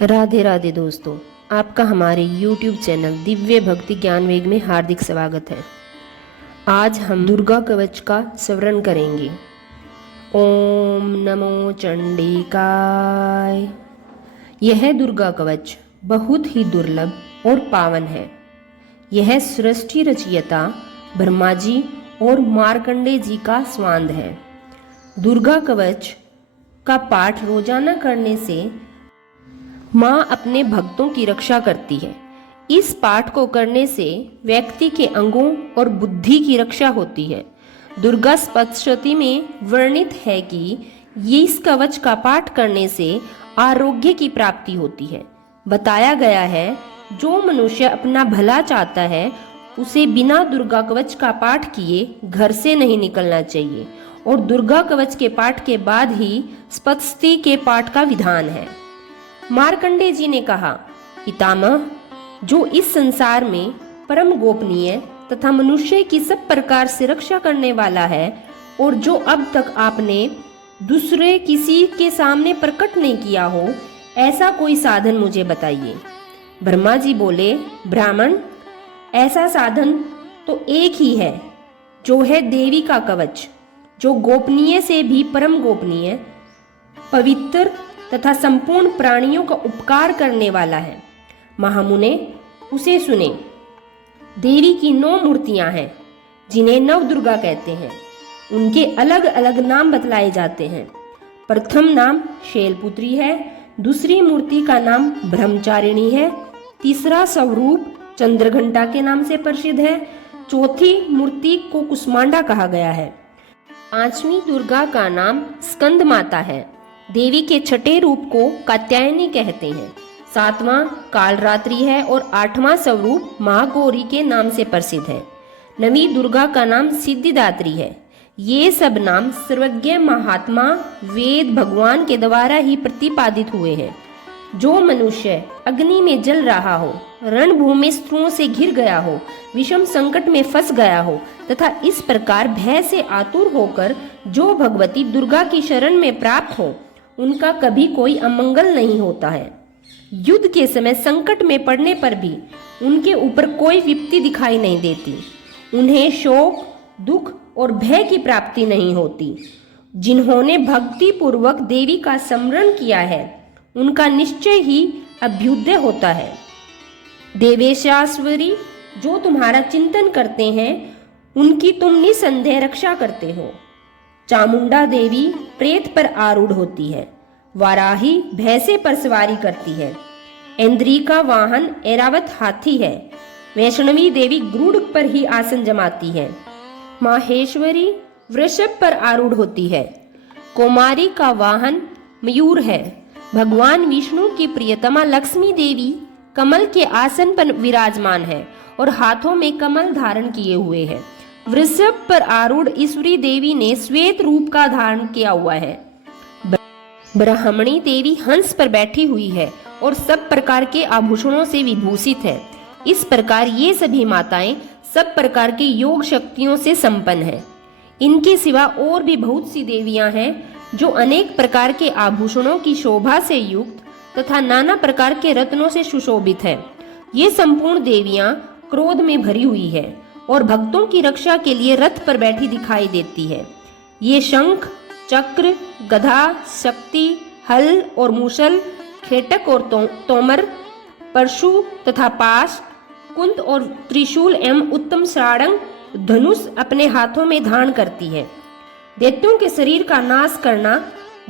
राधे राधे दोस्तों, आपका हमारे YouTube चैनल दिव्य भक्ति ज्ञान वेग में हार्दिक स्वागत है। आज हम दुर्गा कवच का स्मरण करेंगे। ओम नमो चंडिकाय। यह दुर्गा कवच बहुत ही दुर्लभ और पावन है। यह सृष्टि रचयिता ब्रह्मा जी और मार्कंडे जी का स्वांद है। दुर्गा कवच का पाठ रोजाना करने से माँ अपने भक्तों की रक्षा करती है। इस पाठ को करने से व्यक्ति के अंगों और बुद्धि की रक्षा होती है। दुर्गा सप्तशती में वर्णित है कि इस कवच का पाठ करने से आरोग्य की प्राप्ति होती है। बताया गया है, जो मनुष्य अपना भला चाहता है उसे बिना दुर्गा कवच का पाठ किए घर से नहीं निकलना चाहिए, और दुर्गा कवच के पाठ के बाद ही सप्तशती के पाठ का विधान है। मार्कंडे जी ने कहा, पितामह, जो इस संसार में परम गोपनीय तथा मनुष्य की सब प्रकार से रक्षा करने वाला है, और जो अब तक आपने दूसरे किसी के सामने प्रकट नहीं किया हो, ऐसा कोई साधन मुझे बताइए। ब्रह्मा जी बोले, ब्राह्मण, ऐसा साधन तो एक ही है, जो है देवी का कवच, जो गोपनीय से भी परम गोपनीय, पवित्र तथा संपूर्ण प्राणियों का उपकार करने वाला है। महामुने, उसे सुने। देवी की 9 मूर्तियां हैं, जिन्हें नव दुर्गा कहते हैं। उनके अलग अलग नाम बतलाए जाते हैं। प्रथम नाम शैलपुत्री है, दूसरी मूर्ति का नाम ब्रह्मचारिणी है, तीसरा स्वरूप चंद्रघंटा के नाम से प्रसिद्ध है, चौथी मूर्ति को कुष्मांडा कहा गया है, पांचवी दुर्गा का नाम स्कंद माता है, देवी के छठे रूप को कात्यायनी कहते हैं, सातवां कालरात्रि है, और आठवां स्वरूप महागौरी के नाम से प्रसिद्ध है। नवी दुर्गा का नाम सिद्धिदात्री है। ये सब नाम सर्वज्ञ महात्मा वेद भगवान के द्वारा ही प्रतिपादित हुए हैं। जो मनुष्य अग्नि में जल रहा हो, रणभूमि शत्रुओं से घिर गया हो, विषम संकट में फंस गया हो, तथा इस प्रकार भय से आतुर होकर जो भगवती दुर्गा की शरण में प्राप्त हो, उनका कभी कोई अमंगल नहीं होता है। युद्ध के समय संकट में पड़ने पर भी उनके ऊपर कोई विपत्ति दिखाई नहीं देती। उन्हें शोक, दुख और भय की प्राप्ति नहीं होती। जिन्होंने भक्ति पूर्वक देवी का स्मरण किया है, उनका निश्चय ही अभ्युदय होता है। देवेशाश्वरी, जो तुम्हारा चिंतन करते हैं, उनकी तुम निसंदेह रक्षा करते हो। चामुंडा देवी प्रेत पर आरूढ़ होती है। वाराही भैंसे पर सवारी करती है। इंद्री का वाहन ऐरावत हाथी है। वैष्णवी देवी गरुड़ पर ही आसन जमाती है। माहेश्वरी वृषभ पर आरूढ़ होती है। कुमारी का वाहन मयूर है। भगवान विष्णु की प्रियतमा लक्ष्मी देवी कमल के आसन पर विराजमान है और हाथों में कमल धारण किए हुए है। वृषभ पर आरूढ़ ईश्वरी देवी ने श्वेत रूप का धारण किया हुआ है। ब्राह्मणी देवी हंस पर बैठी हुई है और सब प्रकार के आभूषणों से विभूषित है। इस प्रकार ये सभी माताएं सब प्रकार की योग शक्तियों से संपन्न है। इनके सिवा और भी बहुत सी देवियां हैं, जो अनेक प्रकार के आभूषणों की शोभा से युक्त तथा नाना प्रकार के रत्नों से सुशोभित है। ये संपूर्ण देवियां क्रोध में भरी हुई है और भक्तों की रक्षा के लिए रथ पर बैठी दिखाई देती है। ये शंख, चक्र, गदा, शक्ति, हल और मूसल, खेटक और तोमर, परशु तथा पाश, कुंद और त्रिशूल एवं उत्तम सारंग, धनुष अपने हाथों में धारण करती है। दैत्यों के शरीर का नाश करना,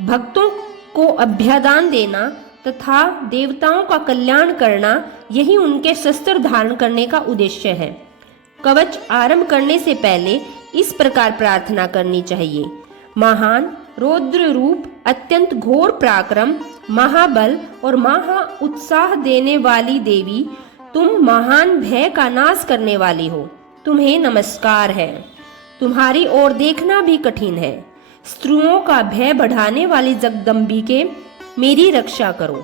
भक्तों को अभ्यदान देना तथा देवताओं का कल्याण करना, यही उनके शस्त्र धारण करने का उद्देश्य है। कवच आरंभ करने से पहले इस प्रकार प्रार्थना करनी चाहिए। महान रौद्र रूप, अत्यंत घोर पराक्रम, महाबल और महा उत्साह देने वाली देवी, तुम महान भय का नाश करने वाली हो। तुम्हें नमस्कार है। तुम्हारी ओर देखना भी कठिन है। स्त्रियों का भय बढ़ाने वाली जगदम्बिके, मेरी रक्षा करो।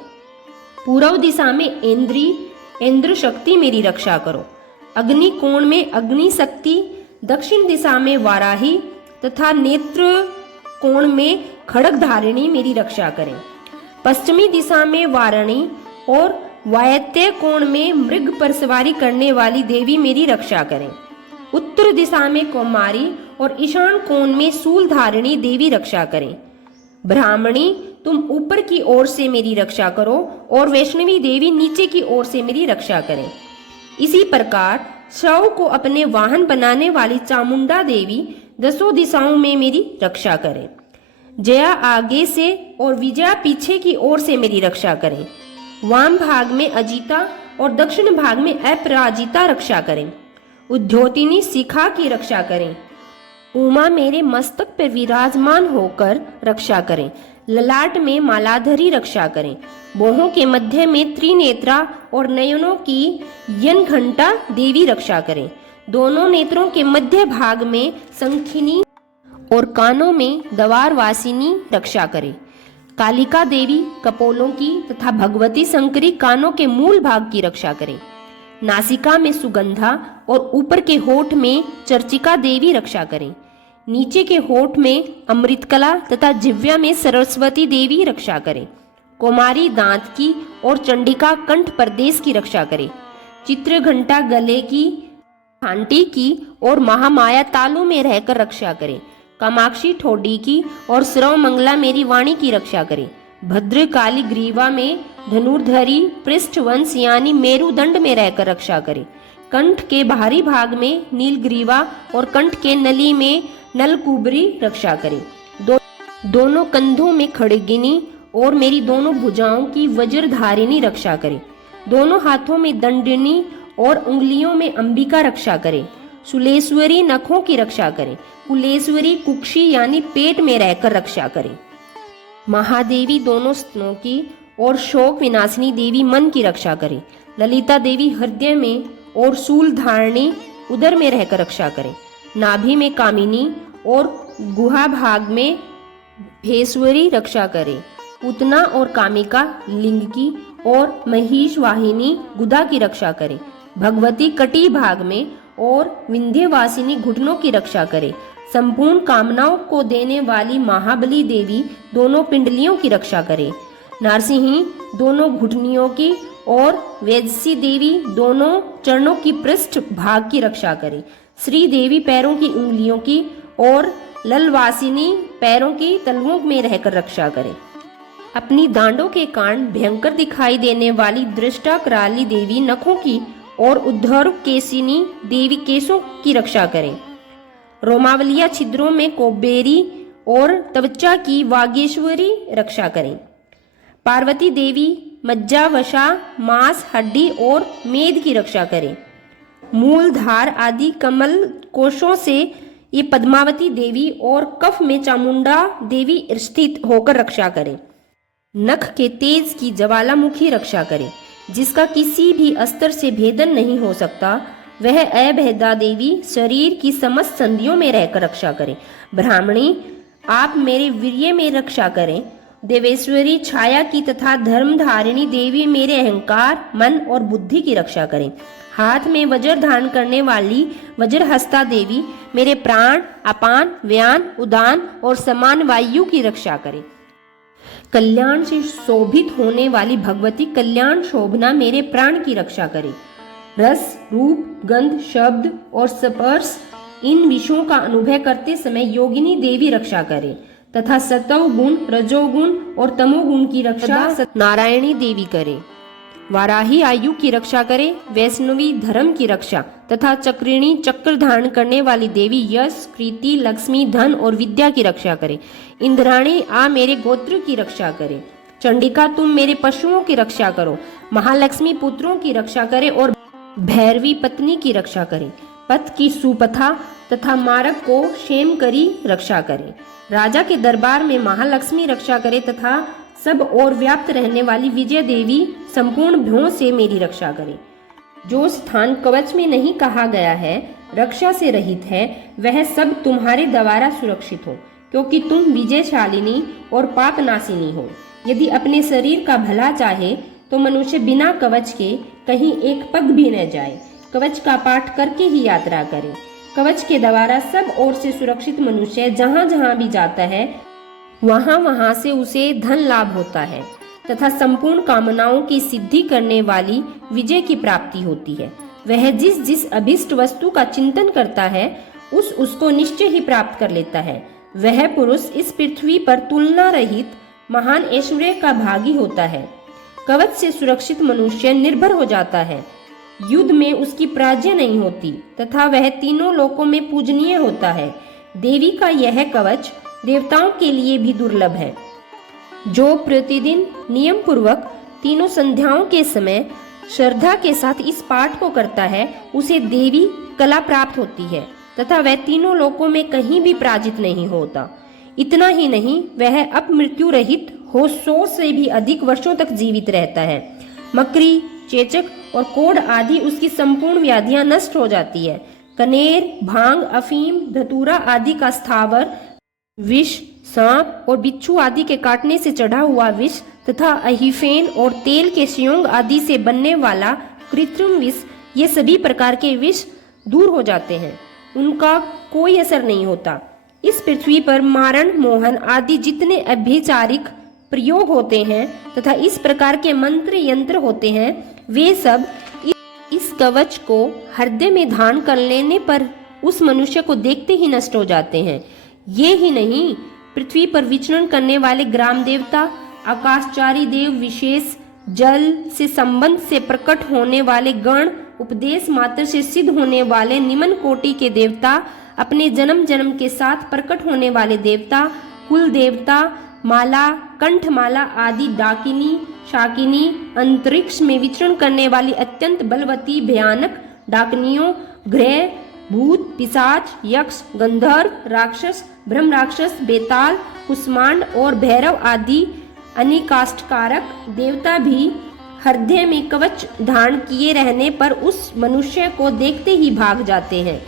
पूर्व दिशा में इंद्र शक्ति, मेरी रक्षा करो। अग्नि कोण में अग्नि शक्ति, दक्षिण दिशा में वाराही तथा नेत्र कोण में खड़ग धारिणी मेरी रक्षा करें। पश्चिमी दिशा में वारणी, और वायव्य कोण में मृग पर सवारी करने वाली देवी मेरी रक्षा करें। उत्तर दिशा में कौमारी और ईशान कोण में शूलधारिणी देवी रक्षा करें। ब्राह्मणी तुम ऊपर की ओर से मेरी रक्षा करो और वैष्णवी देवी नीचे की ओर से मेरी रक्षा करें। इसी प्रकार शव को अपने वाहन बनाने वाली चामुंडा देवी दसों दिशाओं में मेरी रक्षा करें। जया आगे से और विजया पीछे की ओर से मेरी रक्षा करें। वाम भाग में अजिता और दक्षिण भाग में अपराजिता रक्षा करें। उद्योतिनी शिखा की रक्षा करें। उमा मेरे मस्तक पर विराजमान होकर रक्षा करें। ललाट में मालाधरी रक्षा करें। बाहों के मध्य में त्रिनेत्रा और नयनों की यनघंटा देवी रक्षा करें। दोनों नेत्रों के मध्य भाग में शंखिनी और कानों में दवार वासिनी रक्षा करें। कालिका देवी कपोलों की तथा भगवती शंकरी कानों के मूल भाग की रक्षा करें। नासिका में सुगंधा और ऊपर के होठ में चर्चिका देवी रक्षा करें। नीचे के होठ में अमृतकला तथा जिह्वा में सरस्वती देवी रक्षा करें। कुमारी दांत की और चंडिका कंठ प्रदेश की रक्षा करें। चित्रघंटा गले की, घंटी की और महामाया तालू में रहकर रक्षा करें। कामाक्षी ठोडी की और श्रव मंगला मेरी वाणी की रक्षा करें। भद्रकाली ग्रीवा में धनुर्धरी पृष्ठवंश यानी मेरुदंड में रहकर रक्षा करें। कंठ के बाहरी भाग में नीलग्रीवा और कंठ के नली में नलकुबरी रक्षा करें। दोनों कंधों में खड़गिनी और मेरी दोनों भुजाओं की वज्रधारिणी रक्षा करें। दोनों हाथों में दंडिनी और उंगलियों में अंबिका रक्षा करें। शूलेश्वरी नखों की रक्षा करें। कुलेश्वरी कुक्षी यानी पेट में रहकर रक्षा करें। महादेवी दोनों स्तनों की और शोक विनाशिनी देवी मन की रक्षा करें। ललिता देवी हृदय में और शूल धारणी उदर में रहकर रक्षा करें। नाभि में कामिनी और गुहा भाग में भेश्वरी रक्षा करें। पूतना और कामिका लिंग की और महिष वाहिनी गुदा की रक्षा करें। भगवती कटी भाग में और विंध्यवासिनी घुटनों की रक्षा करें। संपूर्ण कामनाओं को देने वाली महाबली देवी दोनों पिंडलियों की रक्षा करें। नारसिंही दोनों घुटनियों की और वेदसी देवी दोनों चरणों की पृष्ठ भाग की रक्षा करें। श्री देवी पैरों की उंगलियों की और ललवासिनी पैरों की तलवों में रहकर रक्षा करें। अपनी दांडों के कारण भयंकर दिखाई देने वाली दृष्टा कराली देवी नखों की और उद्धर केसिनी देवी केशों की रक्षा करें। रोमावलिया छिद्रों में कोबेरी और त्वचा की वागेश्वरी रक्षा करें। पार्वती देवी मज्जा वशा मांस हड्डी और मेद की रक्षा करें। मूलधार आदि कमल कोशों से ये पद्मावती देवी और कफ में चामुंडा देवी स्थित होकर रक्षा करें। नख के तेज की ज्वालामुखी रक्षा करें, जिसका किसी भी अस्त्र से भेदन नहीं हो सकता। वह अभेदा देवी शरीर की समस्त संधियों में रहकर रक्षा करें। ब्राह्मणी आप मेरे वीर्य में रक्षा करें। देवेश्वरी छाया की तथा धर्मधारिणी देवी मेरे अहंकार मन और बुद्धि की रक्षा करें। हाथ में वज्र धारण करने वाली वज्रहस्ता देवी मेरे प्राण अपान व्यान उदान और समान वायु की रक्षा करें। कल्याण से शोभित होने वाली भगवती कल्याण शोभना मेरे प्राण की रक्षा करे। रस रूप गंध शब्द और स्पर्श इन विषयों का अनुभव करते समय योगिनी देवी रक्षा करे तथा सतव गुण रजोगुण और तमोगुण की रक्षा नारायणी देवी करे। वाराही आयु की रक्षा करे, वैष्णवी धर्म की रक्षा तथा चक्रिणी चक्र धारण करने वाली देवी यश कृति लक्ष्मी धन और विद्या की रक्षा करे। इंद्राणी आ मेरे गोत्र की रक्षा करे। चंडिका तुम मेरे पशुओं की रक्षा करो। महालक्ष्मी पुत्रों की रक्षा करे और भैरवी पत्नी की रक्षा करे। पथ की सुपथा तथा मार्ग को क्षेम करी रक्षा करे। राजा के दरबार में महालक्ष्मी रक्षा करे तथा सब और व्याप्त रहने वाली विजय देवी संपूर्ण भयों से मेरी रक्षा करे। जो स्थान कवच में नहीं कहा गया है रक्षा से रहित है, वह सब तुम्हारे द्वारा सुरक्षित हो, क्योंकि तुम विजयशालिनी और पापनाशिनी हो। यदि अपने शरीर का भला चाहे तो मनुष्य बिना कवच के कहीं एक पग भी न जाए। कवच का पाठ करके ही यात्रा करे। कवच के द्वारा सब ओर से सुरक्षित मनुष्य जहाँ जहाँ भी जाता है वहाँ वहाँ से उसे धन लाभ होता है तथा संपूर्ण कामनाओं की सिद्धि करने वाली विजय की प्राप्ति होती है। वह जिस जिस अभिष्ट वस्तु का चिंतन करता है उसको निश्चय ही प्राप्त कर लेता है। वह पुरुष इस पृथ्वी पर तुलना रहित महान ऐश्वर्य का भागी होता है। कवच से सुरक्षित मनुष्य निर्भर हो जाता है, युद्ध में उसकी पराजय नहीं होती तथा वह तीनों लोकों में पूजनीय होता है। देवी का यह कवच देवताओं के लिए भी दुर्लभ है। जो प्रतिदिन नियम पूर्वक तीनों संध्याओं के समय श्रद्धा के साथ इस पाठ को करता है उसे देवी कला प्राप्त होती है तथा वह तीनों लोकों में कहीं भी पराजित नहीं होता। इतना ही नहीं, वह अपमृत्यु रहित हो 100 से भी अधिक वर्षों तक जीवित रहता है। मकरी, चेचक और कोढ़ आदि उसकी संपूर्ण व्याधियां नष्ट हो जाती है। कनेर, भांग, अफीम, धतूरा आदि का स्थावर विष, सांप और बिच्छू आदि के काटने से चढ़ा हुआ विष तथा अहिफेन और तेल के संयोग आदि से बनने वाला कृत्रिम विष, ये सभी प्रकार के विष दूर हो जाते हैं, उनका कोई असर नहीं होता। इस पृथ्वी पर मारण, मोहन आदि जितने अभ्यचारिक प्रयोग होते हैं तथा इस प्रकार के मंत्र यंत्र होते हैं, वे सब इस कवच को हृदय में धारण कर लेने पर उस मनुष्य को देखते ही नष्ट हो जाते हैं। ये ही नहीं, पृथ्वी पर विचरण करने वाले ग्राम देवता, आकाशचारी देव, विशेष जल से संबंध से प्रकट होने वाले गण, उपदेश मात्र से सिद्ध होने वाले निम्न कोटि के देवता, अपने जन्म जन्म के साथ प्रकट होने वाले देवता, कुल देवता, माला, कंठमाला आदि डाकिनी, शाकिनी, अंतरिक्ष में विचरण करने वाली अत्यंत बलवती भयानक डाकनियों, ग्रह, भूत, पिशाच, यक्ष, गंधर्व, राक्षस, ब्रह्म राक्षस, बेताल, कुष्मांड और भैरव आदि अनिकाष्टकारक देवता भी हृदय में कवच धारण किए रहने पर उस मनुष्य को देखते ही भाग जाते हैं।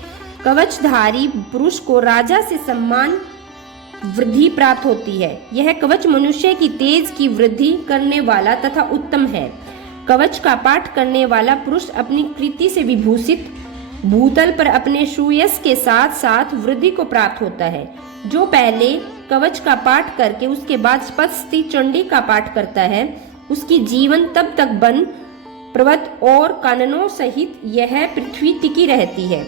कवचधारी पुरुष को राजा से सम्मान वृद्धि प्राप्त होती है। यह कवच मनुष्य की तेज की वृद्धि करने वाला तथा उत्तम है। कवच का पाठ करने वाला पुरुष अपनी कृति से विभूषित भूतल पर अपने श्रेयस के साथ साथ वृद्धि को प्राप्त होता है। जो पहले कवच का पाठ करके उसके बाद स्पष्ट चंडी का पाठ करता है, उसकी जीवन तब तक वन, पर्वत और काननों सहित यह पृथ्वी टिकी रहती है।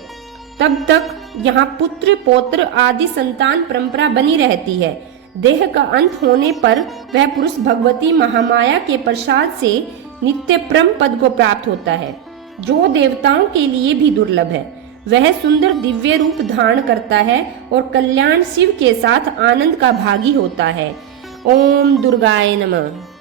तब तक यहाँ पुत्र, पौत्र आदि संतान परंपरा बनी रहती है। देह का अंत होने पर वह पुरुष भगवती महामाया के प्रसाद से नित्य परम पद को प्राप्त होता है, जो देवताओं के लिए भी दुर्लभ है। वह सुंदर दिव्य रूप धारण करता है और कल्याण शिव के साथ आनंद का भागी होता है। ओम दुर्गाय नमः।